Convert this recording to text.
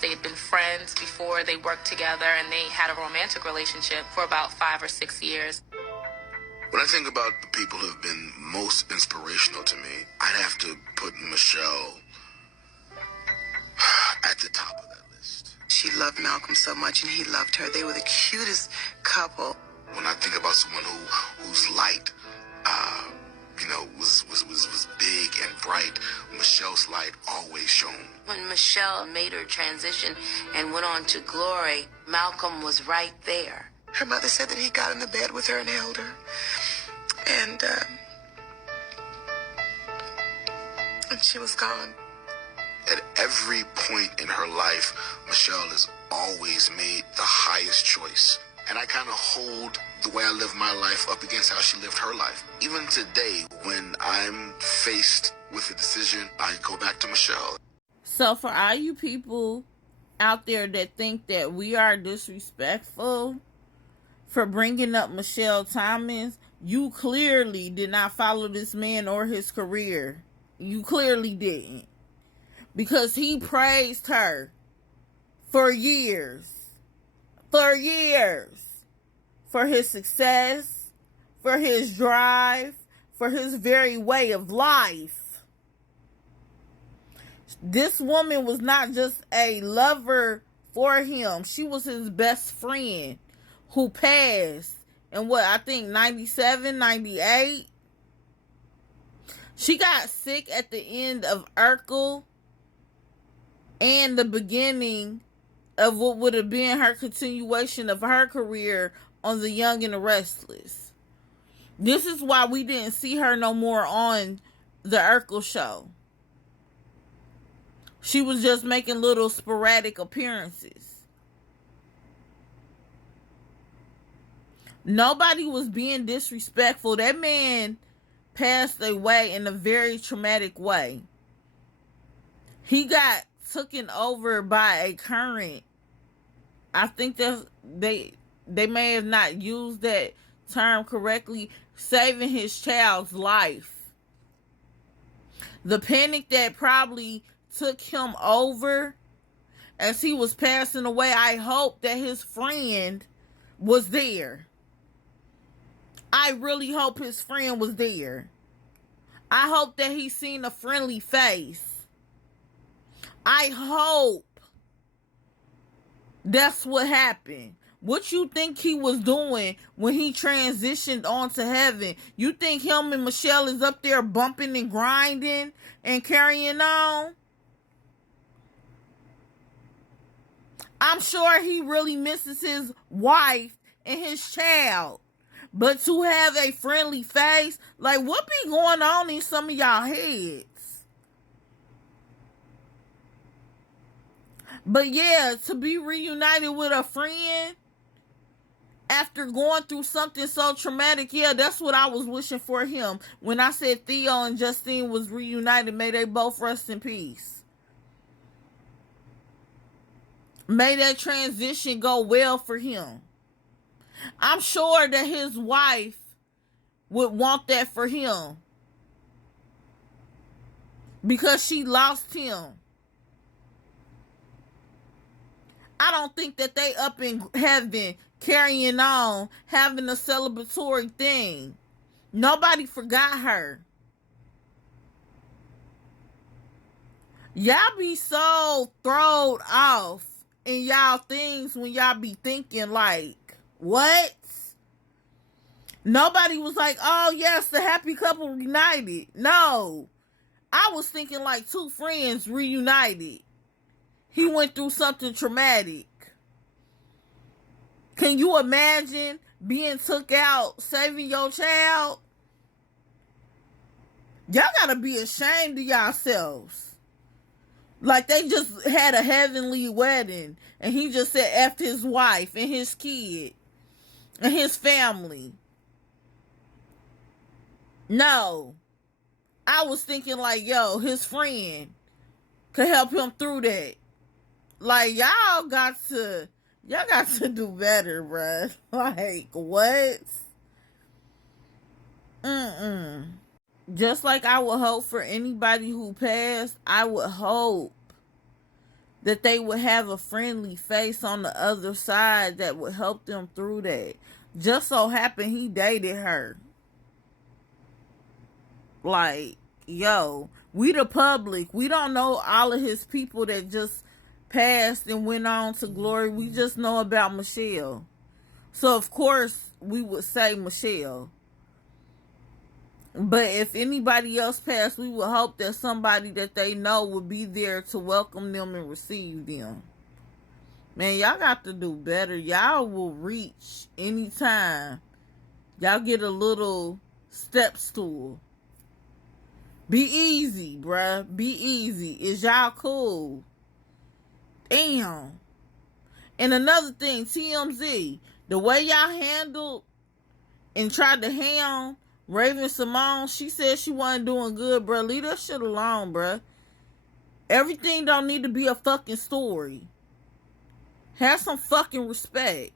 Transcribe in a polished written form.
They had been friends before they worked together, and they had a romantic relationship for about 5 or 6 years. When I think about the people who have been most inspirational to me, I'd have to put Michelle at the top of that list. She loved Malcolm so much, and he loved her. They were the cutest couple. When I think about someone whose light, was big and bright, Michelle's light always shone. When Michelle made her transition and went on to glory, Malcolm was right there. Her mother said that he got in the bed with her and held her. And she was gone. At every point in her life, Michelle has always made the highest choice. And I kind of hold the way I live my life up against how she lived her life. Even today, when I'm faced with a decision, I go back to Michelle. So for all you people out there that think that we are disrespectful for bringing up Michelle Thomas, you clearly did not follow this man or his career. You clearly didn't. Because he praised her for years. For years. For his success. For his drive. For his very way of life. This woman was not just a lover for him. She was his best friend who passed in I think 97, 98. She got sick at the end of Urkel and the beginning of what would have been her continuation of her career on The Young and the Restless. This is why we didn't see her no more on the Urkel show. She was just making little sporadic appearances. Nobody was being disrespectful. That man passed away in a very traumatic way. He got taken over by a current. I think that they may have not used that term correctly, saving his child's life. The panic that probably took him over as he was passing away, I hope that his friend was there. I really hope his friend was there. I hope that he seen a friendly face. I hope that's what happened. What you think he was doing when he transitioned on to heaven? You think him and Michelle is up there bumping and grinding and carrying on? I'm sure he really misses his wife and his child. But to have a friendly face, like what be going on in some of y'all heads? But yeah, to be reunited with a friend after going through something so traumatic, yeah, that's what I was wishing for him. When I said Theo and Justine was reunited, may they both rest in peace. May that transition go well for him. I'm sure that his wife would want that for him. Because she lost him. I don't think that they up in heaven carrying on, having a celebratory thing. Nobody forgot her. Y'all be so thrown off in y'all things when y'all be thinking like, what? Nobody was like, oh yes, the happy couple reunited. No. I was thinking like two friends reunited. He went through something traumatic. Can you imagine being took out, saving your child? Y'all gotta be ashamed of yourselves. Like they just had a heavenly wedding and he just said F his wife and his kid and his family. No. I was thinking like, yo, his friend could help him through that. Like, y'all got to do better, bruh. Like, what? Just like I would hope for anybody who passed, I would hope that they would have a friendly face on the other side that would help them through that. Just so happened he dated her. Like, yo, we the public. We don't know all of his people that just passed and went on to glory. We just know about Michelle. So, of course, we would say Michelle. But if anybody else passed, we would hope that somebody that they know would be there to welcome them and receive them. Man, y'all got to do better. Y'all will reach anytime y'all get a little step stool. Be easy, bruh. Be easy. Is y'all cool? Damn. And another thing, TMZ, the way y'all handled and tried to hound Raven Simone, she said she wasn't doing good, bruh. Leave that shit alone, bruh. Everything don't need to be a fucking story. Have some fucking respect.